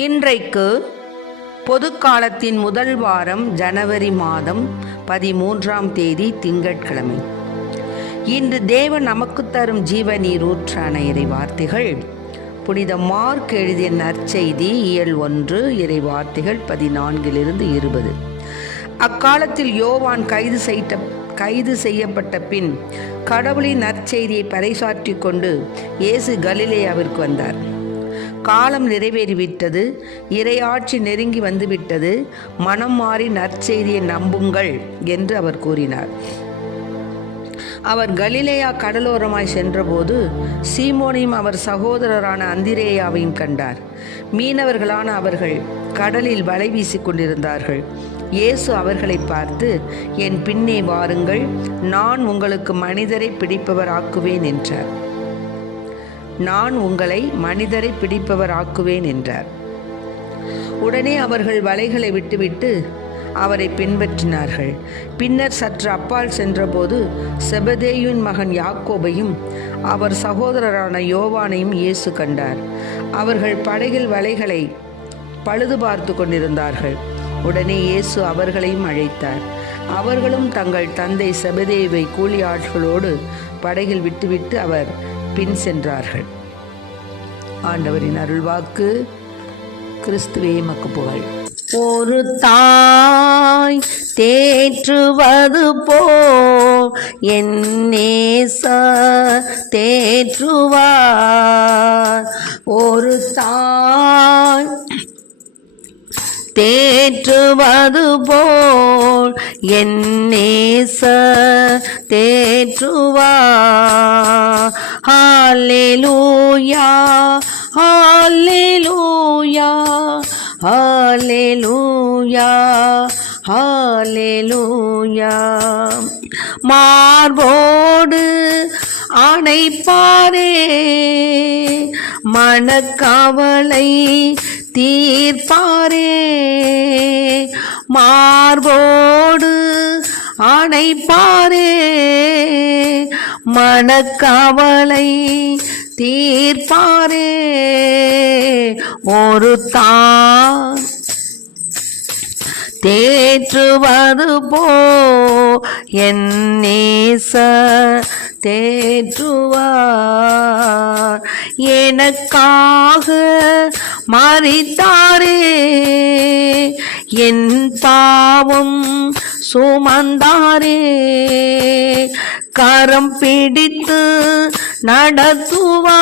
இன்றைக்கு பொதுக்காலத்தின் முதல் வாரம் ஜனவரி மாதம் 13ஆம் தேதி திங்கட்கிழமை. இன்று தேவன் நமக்கு தரும் ஜீவநீர் ஊற்றான இறை வார்த்தைகள் புனித மார்க் எழுதிய நற்செய்தி இயல் 1 இறை வார்த்தைகள் 14-20. அக்காலத்தில் யோவான் கைது செய்யப்பட்ட பின் கடவுளின் நற்செய்தியை பறைசாற்றி கொண்டு இயேசு கலிலேயாவிற்கு வந்தார். காலம் நிறைவேறிவிட்டது, இறையாட்சி நெருங்கி வந்துவிட்டது, மனம் மாறி நற்செய்தியை நம்புங்கள் என்று அவர் கூறினார். அவர் கலிலேயா கடலோரமாய் சென்றபோது சீமோனையும் அவர் சகோதரரான அந்திரேயாவையும் கண்டார். மீனவர்களான அவர்கள் கடலில் வலை வீசிக் கொண்டிருந்தார்கள். இயேசு அவர்களை பார்த்து, என் பின்னே வாருங்கள், நான் உங்களுக்கு மனிதரை பிடிப்பவர் ஆக்குவேன் என்றார். நான் உங்களை மனிதரை பிடிப்பவர் ஆக்குவேன் என்றார். உடனே அவர்கள் வலைகளை விட்டுவிட்டு அவரை பின்பற்றினார்கள். பின்னர் சற்று அப்பால் சென்றபோது செபதேயுவின் மகன் யாக்கோபையும் அவர் சகோதரரான யோவானையும் இயேசு கண்டார். அவர்கள் படகில் வலைகளை பழுது பார்த்து கொண்டிருந்தார்கள். உடனே இயேசு அவர்களையும் அழைத்தார். அவர்களும் தங்கள் தந்தை செபதேயுவை கூலி ஆட்களோடு படகில் விட்டுவிட்டு அவர் பின் சென்றார்கள். ஆண்டவரின் அருள்வாக்கு. கிறிஸ்துவே மக்கு புகழ். ஒரு தாய் தேற்றுவது போல் என் நேசர் தேற்றுவார். ஒரு தாய் தேற்றுவது போல் என் நேசர் தேற்றுவார். ஹல்லேலூயா, ஹல்லேலூயா, ஹல்லேலூயா, ஹல்லேலூயா. மார்போடு அணைப்பாரே, மனக்கவலை தீர்ப்பாரே. மார்போடு அணைப்பாரே, மனக்கவலை தீர்ப்பாரே. ஒரு தாய் தேற்றுவது போ என் நேசர் தேற்றுவார். எனக்காக மரித்தாரே, என் பாவம் சுமந்தாரே. கரம் பிடித்து நடத்துவார்,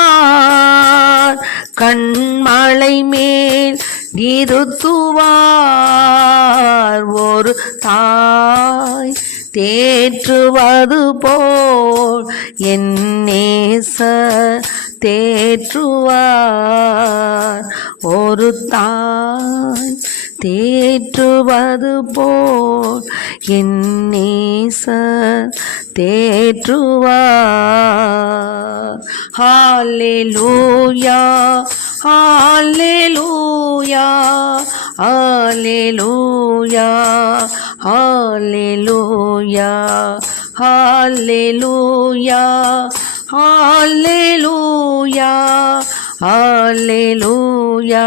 கண்மலை மேல் நிறுத்துவார். ஒரு தாய் தேற்றுவது போல் என் நேசர் தேற்றுவார். ஒரு தாய் தேற்றுவது போல் என் நேசர் தேற்றுவார். ஹல்லேலூயா, ஹல்லேலூயா, ஹல்லேலூயா, ஹல்லேலூயா, ஹல்லேலூயா, ஹல்லேலூயா, ஹல்லேலூயா,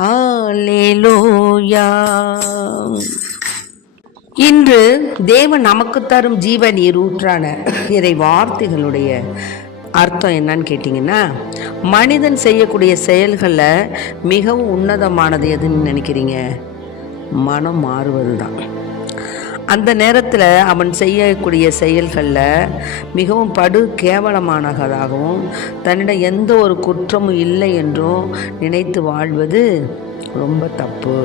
ஹல்லேலூயா. இன்று தேவன் நமக்கு தரும் ஜீவநீர் ஊற்றான இறை வார்த்தைகளுடைய அர்த்தம் என்னன்னு கேட்டிங்கன்னா, மனிதன் செய்யக்கூடிய செயல்களில் மிகவும் உன்னதமானது எதுன்னு நினைக்கிறீங்க? மனம் மாறுவது தான். அந்த நேரத்தில் அவன் செய்யக்கூடிய செயல்களில் மிகவும் படு கேவலமானதாகவும் தன்னிடம் எந்த ஒரு குற்றமும் இல்லை என்றும் நினைத்து வாழ்வது ரொம்ப தப்பு.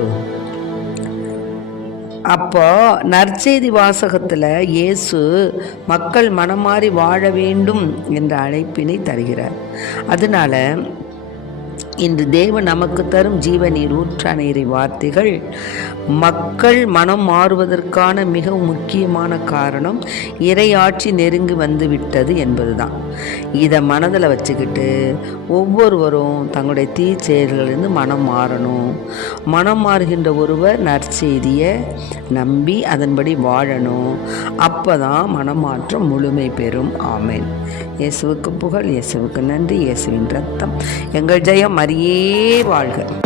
அப்போ நற்செய்தி வாசகத்தில் இயேசு மக்கள் மனமாறி வாழ வேண்டும் என்ற அழைப்பினை தருகிறார். அதனால இன்று தேவன் நமக்கு தரும் ஜீவநீர் ஊற்றான இறை வார்த்தைகள் மக்கள் மனம் மாறுவதற்கான மிக முக்கியமான காரணம் இறையாட்சி நெருங்கி வந்து விட்டது என்பதுதான். இதை மனதில் வச்சுக்கிட்டு ஒவ்வொருவரும் தங்களுடைய தீச்செயல்களிலிருந்து மனம் மாறணும். மனம் மாறுகின்ற ஒருவர் நற்செய்தியை நம்பி அதன்படி வாழணும். அப்போ தான் மனமாற்றம் முழுமை பெறும். ஆமென். இயேசுவுக்கு புகழ், இயேசுவுக்கு நன்றி, இயேசுவின் ரத்தம் எங்கள் ஜெயம். மரியே வாழ்க.